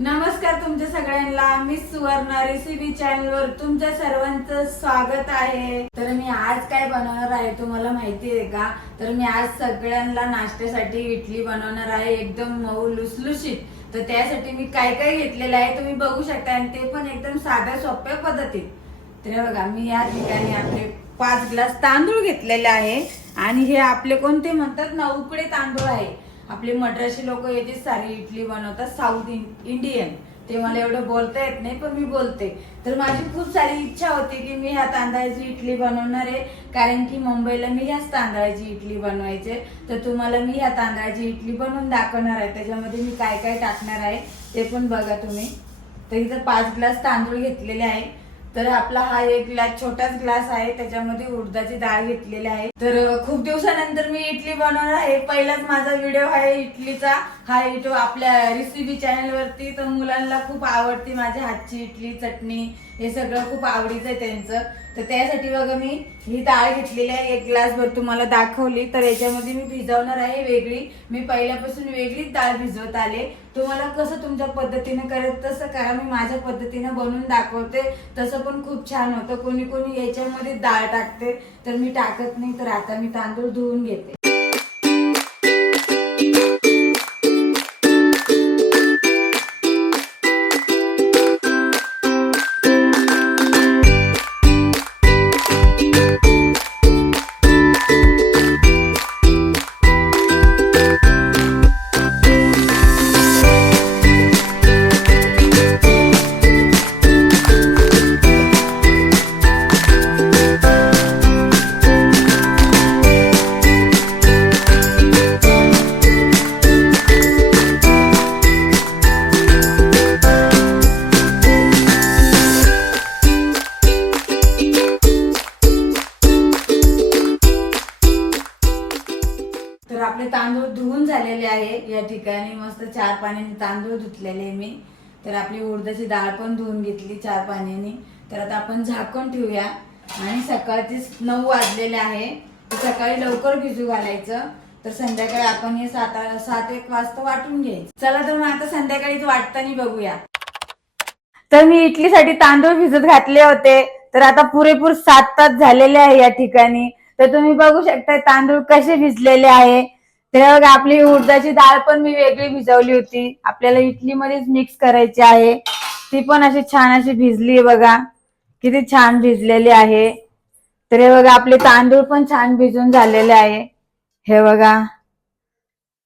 नमस्कार तुमच्या सगळ्यांना. मी सुवर्ण रेसिपी चॅनल वर तुमच्या सर्वांचं स्वागत आहे. तर मी आज काय बनवणार आहे तुम्हाला माहिती आहे का? तर मी आज सगळ्यांना नाश्त्यासाठी इडली बनवणार आहे एकदम मऊ लुसलुशीत. तर त्यासाठी मी काय काय घेतलेलं आहे तुम्ही बघू शकता आणि ते पण एकदम साध्या सोप्या पद्धतीत. तर बघा मी या ठिकाणी आपले पाच ग्लास तांदूळ घेतलेले आहे. आणि हे आपले कोणते म्हणतात ना उकडे तांदूळ आहे. आपले मद्रासी लोक येते सारी इडली बनवतात साऊथ इंडियन. ते मला एवढं बोलता येत नाही पण मी बोलते. तर माझी खूप सारी इच्छा होती की मी ह्या तांदळाची इडली बनवणार आहे कारण की मुंबईला मी ह्याच तांदळाची इडली बनवायचे. तर तुम्हाला मी ह्या तांदळाची इडली बनवून दाखवणार आहे. त्याच्यामध्ये मी काय काय टाकणार आहे ते पण बघा तुम्ही. तर इथं पाच ग्लास तांदूळ घेतलेले आहे. तर आपला हा एक ग्लास छोटाच ग्लास आहे. त्याच्यामध्ये उडदाची डाळ घेतलेली आहे. तर खूप दिवसानंतर मी इडली बनवणार आहे. पहिलाच माझा व्हिडिओ आहे इडलीचा. हा व्हिडिओ आपल्या रेसिपी चॅनलवरती तर मुलांना खूप आवडते माझ्या हातची इडली चटणी. हे सगळं खूप आवडीचं आहे त्यांचं. तर त्यासाठी बघा मी ही डाळ घेतलेली आहे. एक ग्लास भर तुम्हाला दाखवली. तर याच्यामध्ये मी भिजवणार आहे वेगळी. मी पहिल्यापासून वेगळीच डाळ भिजवत आले. तुम्हाला कसं तुमच्या पद्धतीने करत तसं करा. मी माझ्या पद्धतीने बनवून दाखवते. तसं पण खूप छान होतं. कोणी कोणी याच्यामध्ये डाळ टाकते. तर मी टाकत नाही. तर आता मी तांदूळ धुवून घेते. मस्त चार पाण्याने तांदूळ धुतलेले मी. तर आपली उडदाची डाळ पण धुवून घेतली चार पाण्याने. तर आता आपण झाकून ठेवूया. आणि सकाळचीच नऊ वाजलेले आहे. सकाळी लवकर भिजू घालायचं. तर संध्याकाळी आपण हे सात सात एक वाजता वाटून घ्यायचं. चला तर मग आता संध्याकाळीच वाटताना बघूया. तर मी इडलीसाठी तांदूळ भिजत घातले होते. तर आता पुरेपूर सात तास झालेले आहे या ठिकाणी. तर तुम्ही बघू शकता तांदूळ कसे भिजलेले आहे. तर बघा आपली उडदाची डाळ पण मी वेगळी भिजवली होती. आपल्याला इडलीमध्येच मिक्स करायची आहे. ती पण अशी छान अशी भिजली आहे बघा. किती छान भिजलेली आहे. तर हे बघा आपले तांदूळ पण छान भिजून झालेले आहे. हे बघा.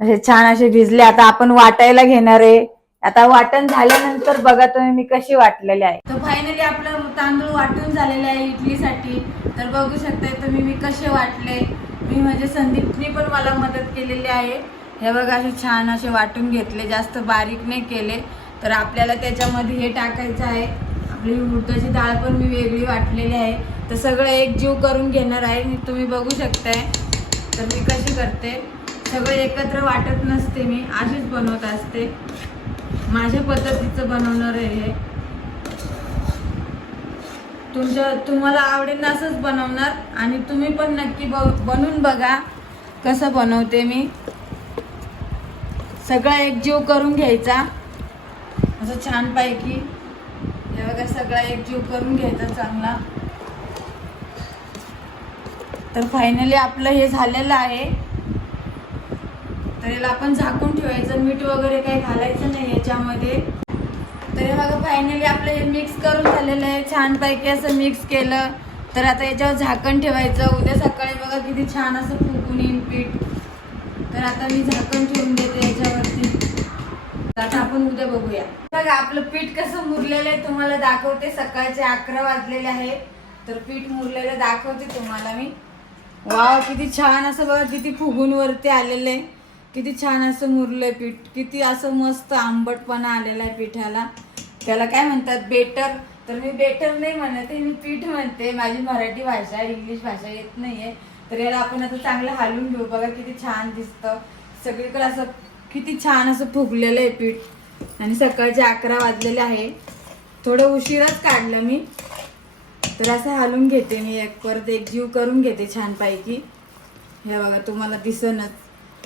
असे छान असे भिजले. आता आपण वाटायला घेणार आहे. आता वाटण झाल्यानंतर बघा तुम्ही मी कशी वाटलेली आहे. तर फायनली आपलं तांदूळ वाटून झालेले आहे इडलीसाठी. तर बघू शकताय तुम्ही मी कसे वाटले. मी म्हणजे संदीपनी पण मला मदत केलेली आहे. हे बघा असे छान असे वाटून घेतले. जास्त बारीक नाही केले. तर आपल्याला त्याच्यामध्ये हे टाकायचं आहे. आपली उडदाची डाळ पण मी वेगळी वाटलेली आहे. तर सगळं एक जीव करून घेणार आहे. तुम्ही बघू शकताय. तर मी कशी करते. सगळं एकत्र वाटत नसते मी. अशीच बनवत असते. माझ्या पद्धतीचं बनवणार आहे हे. तुमच्या तुम्हाला आवडेल असंच बनवणार आणि तुम्ही पण नक्की ब- बनवून बघा कसं बनवते मी. सगळा एकजीव करून घ्यायचा. असं छानपैकी. हे बघा सगळा एकजीव करून घ्यायचा चांगला. तर फायनली आपलं हे झालेलं आहे. तर याला आपण झाकून ठेवायचं मीठ वगैरे काही घालायचं नाही याच्यामध्ये. तर हे बघा फायनली आपलं हे मिक्स करून झालेलं आहे. छानपैकी असं मिक्स केलं. तर आता याच्यावर झाकण ठेवायचं. उद्या सकाळी बघा किती छान असं फुगून येईल पीठ. तर आता मी झाकण ठेवून देते याच्यावरती. आता आपण उद्या बघूया. बघा आपलं पीठ कसं मुरलेलं आहे तुम्हाला दाखवते. सकाळचे अकरा वाजलेले आहे. तर पीठ मुरलेलं दाखवते तुम्हाला मी. वाव किती छान असं बघा किती फुगून वरती आलेलं आहे. किती छान असं मुरलंय पीठ किती असं मस्त आंबटपणा आलेला आहे पिठाला. त्याला काय म्हणतात? बेटर. तर मी बेटर नाही म्हणत मी पीठ म्हणते. माझी मराठी भाषा इंग्लिश भाषा येत नाहीये. तर याला आपण आता चांगलं हालून घेऊ. बघा किती छान दिसतं. सगळीकडे असं किती छान असं फुगलेलं आहे पीठ. आणि सकाळचे अकरा वाजलेले आहे. थोडं उशिराच काढलं मी. तर असं हालून घेते मी एक परत. एक जीव करून घेते छानपैकी. हे बघा तुम्हाला दिसनच.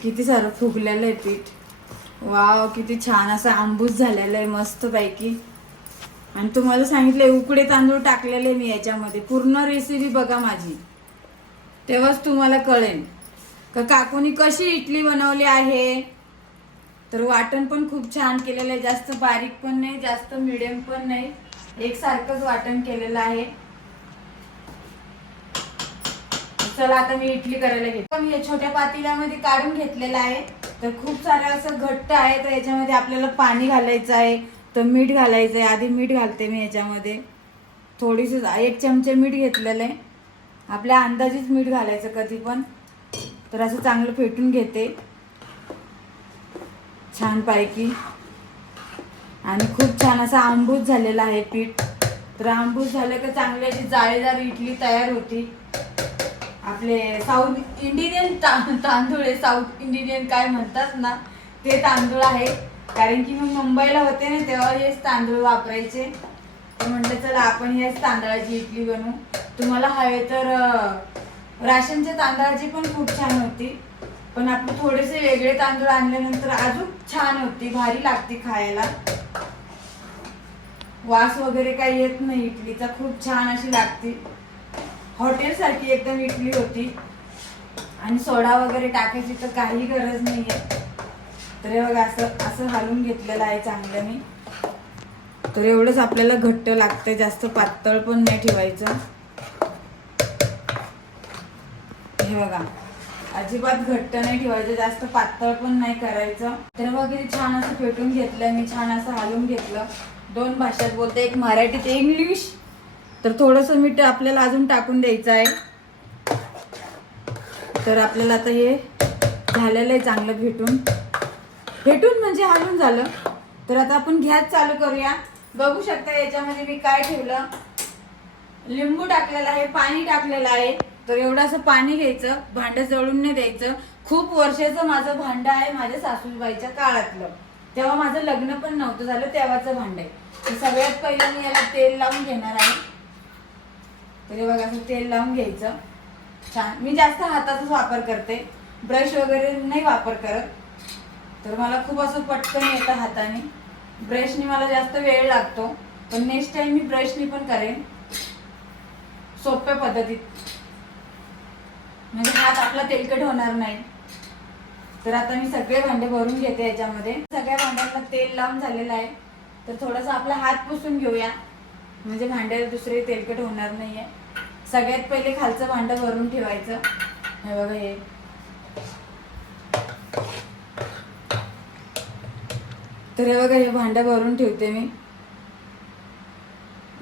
किती सारं फुगलेलं आहे पीठ. वाव किती छान असं आंबूस झालेलं आहे मस्त पैकी आणि तुम्हाला सांगितलंय उकडे तांदूळ टाकलेले मी याच्यामध्ये. पूर्ण रेसिपी बघा माझी. तेव्हाच तुम्हाला कळेल. का काकूनी कशी इडली बनवली आहे? तर वाटण पण खूप छान केलेलं आहे. जास्त बारीक पण नाही जास्त मिडियम पण नाही. एकसारखंच वाटण केलेलं आहे. चला आता मी इडली करायला घेते. मी या छोट्या पातेल्यामध्ये काढून घेतलेलं आहे. तर खूप सारं असं घट्ट आहे तर याच्यामध्ये आपल्याला पाणी घालायचं आहे. तर मीठ घालायचं आहे आधी मीठ घालते मी याच्यामध्ये. थोडीशी एक चमचे मीठ घेतलेलं आहे. आपल्या अंदाजेच मीठ घालायचं कधी पण. तर असं चांगलं फेटून घेते. छानपैकी आणि खूप छान असं आंबूस झालेला आहे पीठ. तर आंबूस झालं का चांगली अशी जाळीदार इडली तयार होती. आपले साऊथ इंडियन तांदूळ आहे. साऊथ इंडियन काय म्हणतात ना ते तांदूळ आहे. कारण की मी मुंबईला होते ना तेव्हा हेच तांदूळ वापरायचे. तर म्हटलं चला आपण हेच तांदळाची इडली बनवू. तुम्हाला हवे तर राशनच्या तांदळाची पण खूप छान होती. पण आपण थोडेसे वेगळे तांदूळ आणल्यानंतर अजून छान होती. भारी लागते खायला. वास वगैरे काही येत नाही. इडलीचा खूप छान अशी लागते. हॉटेल सारखी एकदम इडली होती. आणि सोडा वगैरे टाकायची तर काही गरज नाहीये. तर बघा असं असं हलवून घेतलेलं आहे चांगलं मी तर एवढंच आपल्याला घट्ट लागतंय जास्त पातळ पण नाही ठेवायचं. हे बघा अजिबात घट्ट नाही ठेवायचं जास्त पातळ पण नाही करायचं. तर वगैरे छान असं फेटून घेतलं मी छान असं हलवून घेतलं. दोन भाषेत बोलते एक मराठीत इंग्लिश. तर थोडंसं मीठ आपल्याला अजून टाकून द्यायचं आहे. तर आपल्याला आता हे झालेलं आहे चांगलं भेटून. भेटून म्हणजे हलून झालं. तर आता आपण गॅस चालू करूया. बघू शकता याच्यामध्ये मी काय ठेवलं. लिंबू टाकलेलं आहे पाणी टाकलेलं आहे. तर एवढं असं पाणी घ्यायचं भांडं जळून नाही द्यायचं. खूप वर्षाचं माझं भांडं आहे माझ्या सासूबाईच्या काळातलं. तेव्हा माझं लग्न पण नव्हतं झालं तेव्हाचं भांडं आहे. तर सगळ्यात पहिलं मी याला तेल लावून घेणार आहे. तर हे बघा असं तेल लावून घ्यायचं. छान. मी जास्त हाताचाच वापर करते. ब्रश वगैरे नाही वापर करत. तर मला खूप असं पटकन येतं हाताने. ब्रशने मला जास्त वेळ लागतो. पण नेक्स्ट टाइम मी ब्रशने पण करेन. सोप्या पद्धतीत. म्हणजे हात आपला तेलकट होणार नाही. तर आता मी सगळे भांडे भरून घेते याच्यामध्ये. सगळ्या भांड्यांना तेल लावून झालेलं आहे. तर थोडासा आपला हात पुसून घेऊया. म्हणजे भांड्याला दुसरे तेलकट होणार नाहीये. सगळ्यात पहिले खालचं भांडं भरून ठेवायचं. हे बघा हे. तर हे बघा हे भांडं भरून ठेवते मी.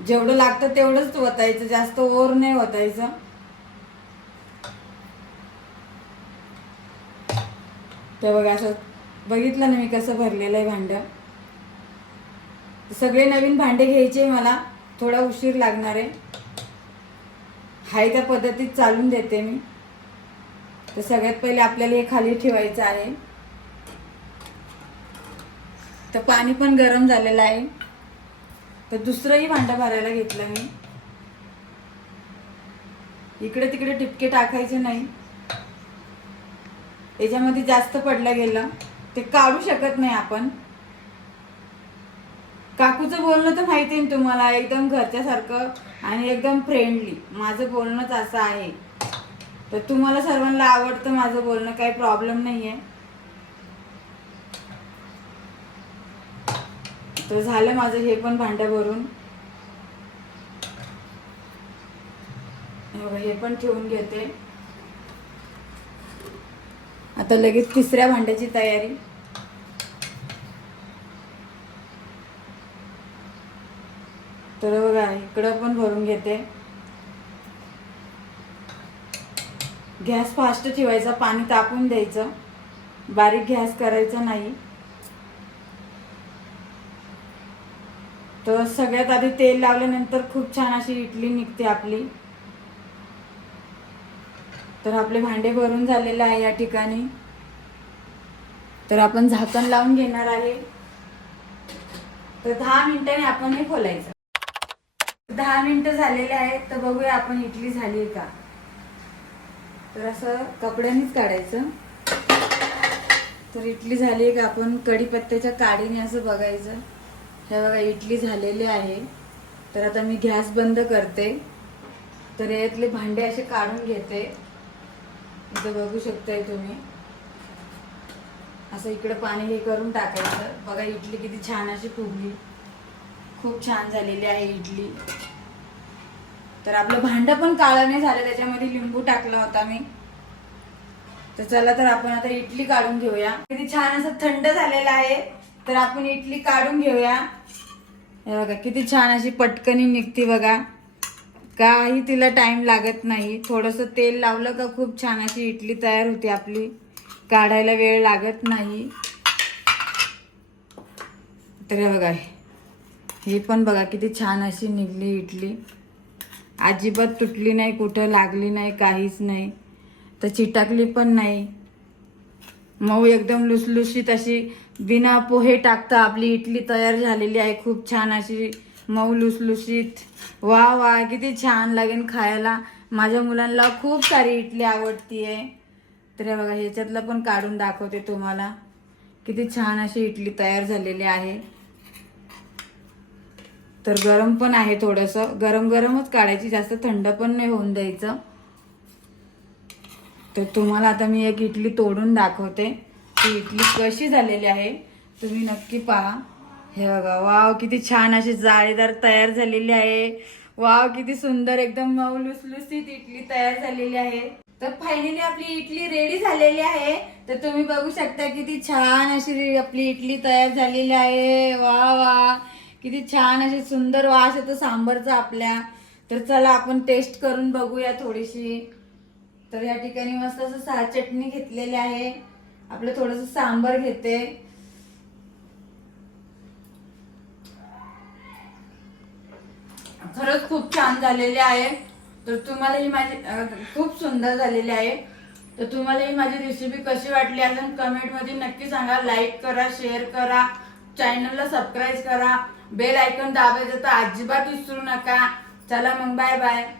जेवढं लागतं तेवढंच वतायचं जास्त ओर नाही वतायचं. तर बघा असं बघितलं ना मी कसं भरलेलं आहे भांडं. सगळे नवीन भांडे घ्यायचे मला. थोडा उशीर लागणार आहे. हाय त्या पद्धतीत चालून देते मी. तर सगळ्यात पहिले आपल्याला हे खाली ठेवायचं आहे. तर पाणी पण गरम झालेलं आहे. तर दुसरंही भांडं भरायला घेतलं मी. इकडे तिकडे टिपके टाकायचे नाही. याच्यामध्ये जास्त पडलं गेलं. ते काढू शकत नाही आपण. काकूचं बोलणं तर माहिती आहे ना तुम्हाला एकदम घरच्यासारखं आणि एकदम फ्रेंडली माझं बोलणंच असं आहे. तर तुम्हाला सर्वांना आवडतं माझं बोलणं काही प्रॉब्लेम नाही आहे तर झालं माझं हे पण भांडं भरून. हे हे पण ठेवून घेते. आता लगेच तिसऱ्या भांड्याची तयारी. तर बघा इकडं पण भरून घेते. गॅस फास्ट ठेवायचा पाणी तापून द्यायचं. बारीक गॅस करायचा नाही. तर सगळ्यात आधी तेल लावल्यानंतर खूप छान अशी इडली निघते आपली. तर आपले भांडे भरून झालेले आहे या ठिकाणी. तर आपण झाकण लावून घेणार आहे. तर दहा मिनिटांनी आपण हे खोलायचं. दहा मिनिटं झालेले आहेत तर बघूया आपण इडली झाली का? तर असं कपड्यानेच काढायचं. तर इडली झाली का आपण? कढीपत्त्याच्या काडीने असं बघायचं. हे बघा इडली झालेली आहे. तर आता मी गॅस बंद करते. तर यातले भांडे असे काढून घेते. इथं बघू शकताय तुम्ही. असं इकडं पाणी हे करून टाकायचं. बघा इडली किती छान अशी फुगली. खूप छान झालेली आहे इडली. तर आपलं भांड पण काळं नाही झालं त्याच्यामध्ये लिंबू टाकला होता मी. तर चला तर आपण आता इडली काढून घेऊया. किती छान असं थंड झालेलं आहे तर आपण इडली काढून घेऊया. हे बघा किती छान अशी पटकनी निघते बघा. काही तिला टाइम लागत नाही. थोडंसं तेल लावलं का खूप छान अशी इडली तयार होते आपली. काढायला वेळ लागत नाही. तर हे बघा हे पण बघा किती छान अशी निघली इडली. अजिबात तुटली नाही कुठं लागली नाही काहीच नाही. तर चिटाकली पण नाही. मऊ एकदम लुसलुशीत अशी बिना पोहे टाकता आपली इडली तयार झालेली आहे. खूप छान अशी मऊ लुसलुशीत. वा वा किती छान लागेल खायला. माझ्या मुलांना खूप सारी इडली आवडतीये. तर बघा ह्याच्यातलं पण काढून दाखवते तुम्हाला. किती छान अशी इडली तयार झालेली आहे. तर गरम पण आहे थोडंसं. गरम गरमच काढायची जास्त थंड पण नाही होऊन द्यायचं. तर तुम्हाला आता मी एक इडली तोडून दाखवते. ती इडली कशी झालेली आहे तुम्ही नक्की पहा. हे बघा वाव किती छान अशी जाळीदार तयार झालेली आहे. वाव किती सुंदर एकदम मऊ लुसलुसीत इडली तयार झालेली आहे. तर फायनली आपली इडली रेडी झालेली आहे. तर तुम्ही बघू शकता किती छान अशी आपली इडली तयार झालेली आहे. वा वा किती छान अशी सुंदर वास येतो सांबरचा आपल्या. तर चला आपण टेस्ट करून बघूया थोडीशी. तर या ठिकाणी मस्त असं सा चटणी घेतलेली आहे. आपलं थोडस सांबर घेते. खरंच खूप छान झालेले आहे. तर तुम्हाला ही माझी खूप सुंदर झालेली आहे. तर तुम्हाला ही माझी रेसिपी कशी वाटली असेल कमेंटमध्ये नक्की सांगा. लाईक करा शेअर करा. चॅनलला सबस्क्राईब करा. बेल आयकॉन दाबायचं तर अजिबात विसरू नका. चला मग बाय बाय.